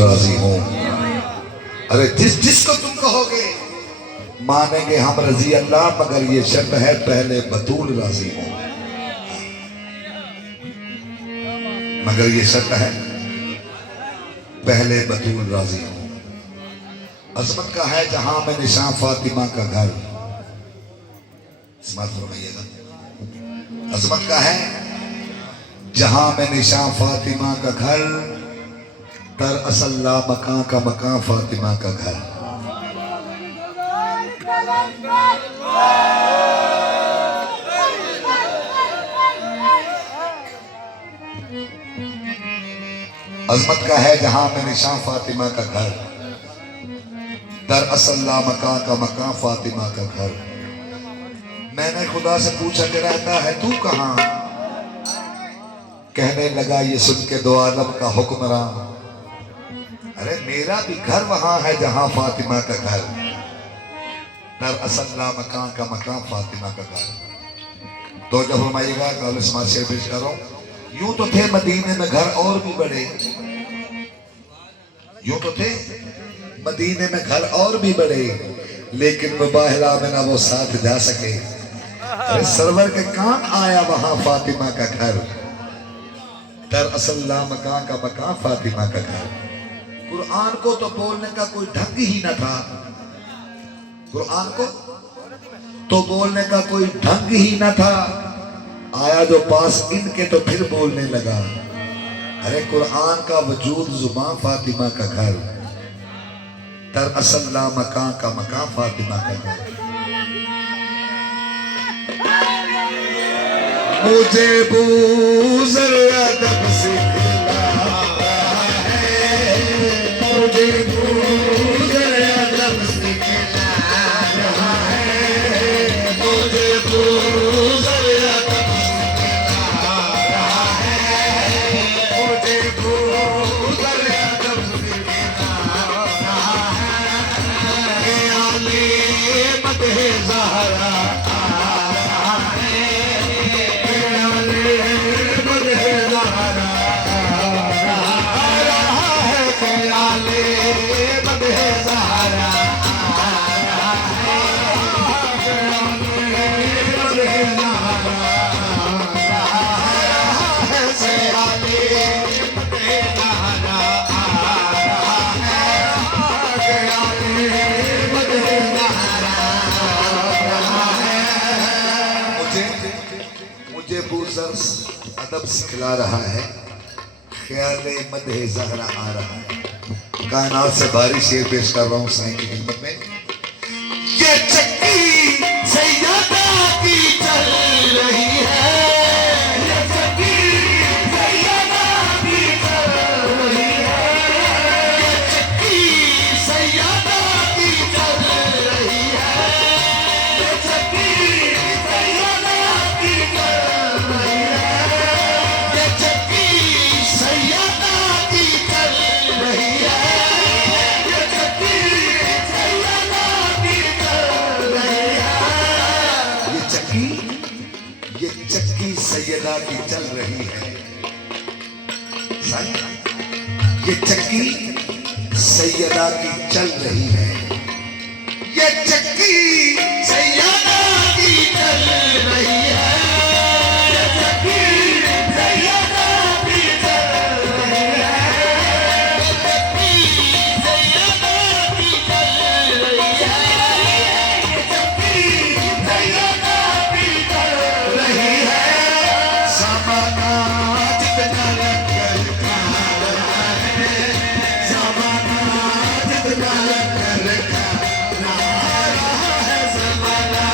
राजी हूं। अरे जिस जिसको तुम कहोगे मानेंगे हम रजी अल्लाह, मगर ये शर्त है पहले बतूल राजी हो। मगर ये शर्त है पहले बतूल राजी हो। अजमत का है जहां में निशान फातिमा का घर, फरमाइएगा। अजमत का है जहां में निशान फातिमा का घर, दरअसल ला मकान का मकान फातिमा का घर। अजमत का है जहां में निशान फातिमा का घर, दरअसल ला मकान का मकान फातिमा का घर। मैंने खुदा से पूछा कि रहता है तू कहां? कहने लगा ये सुन के दो आलम का हुक्मरान, अरे मेरा भी घर वहां है जहां फातिमा का घर, दरअसल ला मकान का मकान फातिमा का घर। तो जब हम आइएगा कल शेर पेश करो। यूं तो थे मदीने में घर और भी बड़े, यूं तो थे मदीने में घर और भी बड़े, लेकिन मुबाहला में ना वो साथ जा सके। अरे सरवर के कान आया वहां फातिमा का घर, दरअसल ला मकान का मकान फातिमा का घर। कुरान को तो बोलने का कोई ढंग ही न था, कुरान को तो बोलने का कोई ढंग ही न था। आया जो पास इनके तो फिर बोलने लगा। अरे कुरान का वजूद जुबान फातिमा का घर, दरअसल ला मकान का मकान फातिमा का घर। मुझे बूज़र अदब सिखला है, मुझे बूज़र अदब सिखला रहा है, मुझे बूज़र अदब सिखला रहा है, मुझे बूज़र अदब सिखला रहा है। आले मदहे ज़हरा अदब सिखला रहा है, ख्याले मदहे ज़हरा आ रहा है। कायनात से भारी शेर पेश कर रहा हूँ साईं की खिदमत में। ये चक्की सैयदा की चल रही है, ये चक्की सैयदा की चल रही है, ये चक्की सैयदा की चल रही है, ये चक्की सैयदा की चल रही है, ये चक्की सैयदा की चल रही है, ये चक्की सैयदा की चल रही है। ये चक्की सैयदा की चल रही है। ये चक्की सैयदा की चल रही है, ये चक्की सैयदा की चल रही है, ये चक्की सैयदा की चल रही है, ये चक्की सैयदा की चल रही है, ये चक्की सैयदा की चल रही है। ज़माना जितना लंगर खा रहा है, ज़माना जितना लंगर खा रहा है, ज़माना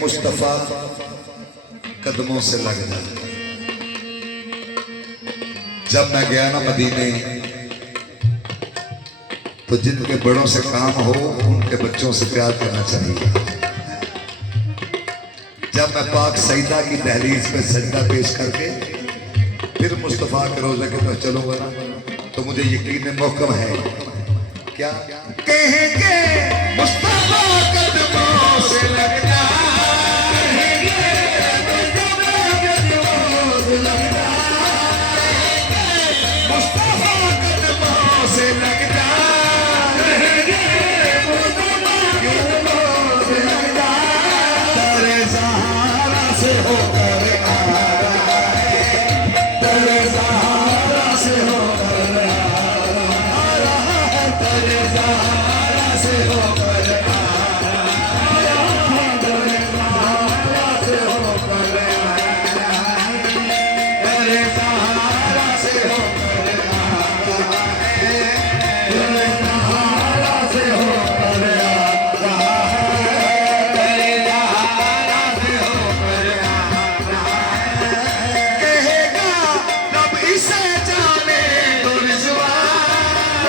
मुस्तफा कदमों से लग जाए। जब मैं गया ना मदीने, तो जिनके बड़ों से काम हो उनके बच्चों से प्यार करना चाहिए। जब मैं पाक सईदा की दहलीज पे सजदा पेश करके फिर मुस्तफा के रोज़े के पास चलूंगा ना, तो मुझे यकीन मौकम है क्या कहेंगे मुस्तफा कदमों से लग जा, मुस्तफा कदमों से लग जा, तेरे सहारा से होकर आ रहा है, तेरे सहारा से होकर आ रहा है, तेरे सहारा से होकर आ रहा है, तेरे सहारा से होकर आ रहा है, तेरे सहारा से होकर आ रहा है, तेरे सहारा से होकर आ रहा है, तेरे सहारा से होकर आ रहा है। कहेगा रब इसे जाने तो रिज़वा,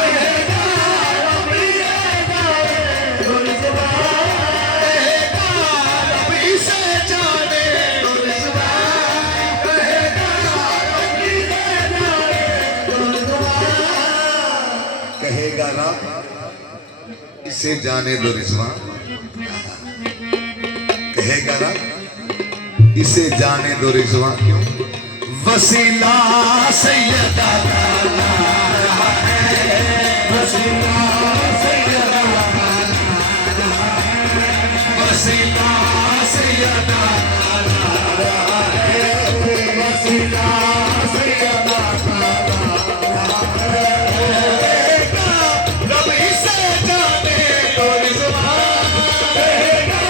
कहेगा रब इसे जाने तो रिज़वा, कहेगा रब इसे जाने तो रिज़वा, कहेगा रब इसे जाने तो रिज़वा, कहेगा रब इसे जाने दो रिज़वा, कहेगा रब इसे जाने दो रिज़वा, क्यों वसीला सैयदा का ला रहा है, वसीला सैयदा का ला रहा है, वसीला सैयदा का ला रहा है, वसीला सैयदा का ला रहा है। कहेगा रब इसे जाने तो रिज़वा, कहेगा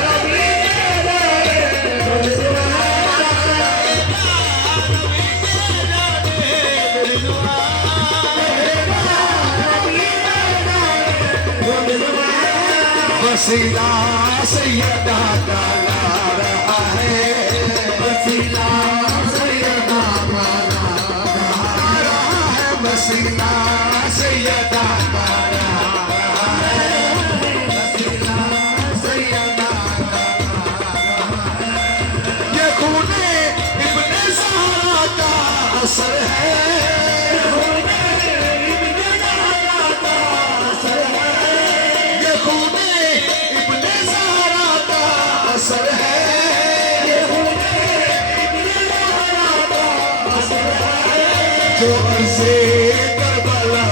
रब इसे जाने तो रिज़वा, वसीला सैयदा का ला रहा है, वसीला सैयदा का ला रहा है, वसीला सैयदा का ला रहा है, वसीला सैयदा का ला रहा है। ये खूने इब्ने ज़हरा का असर है, ये खूने इब्ने ज़हरा का असर है, ये खूने इब्ने ज़हरा का असर है, ये खूने इब्ने ज़हरा का असर है, जो अर्ज़े करबला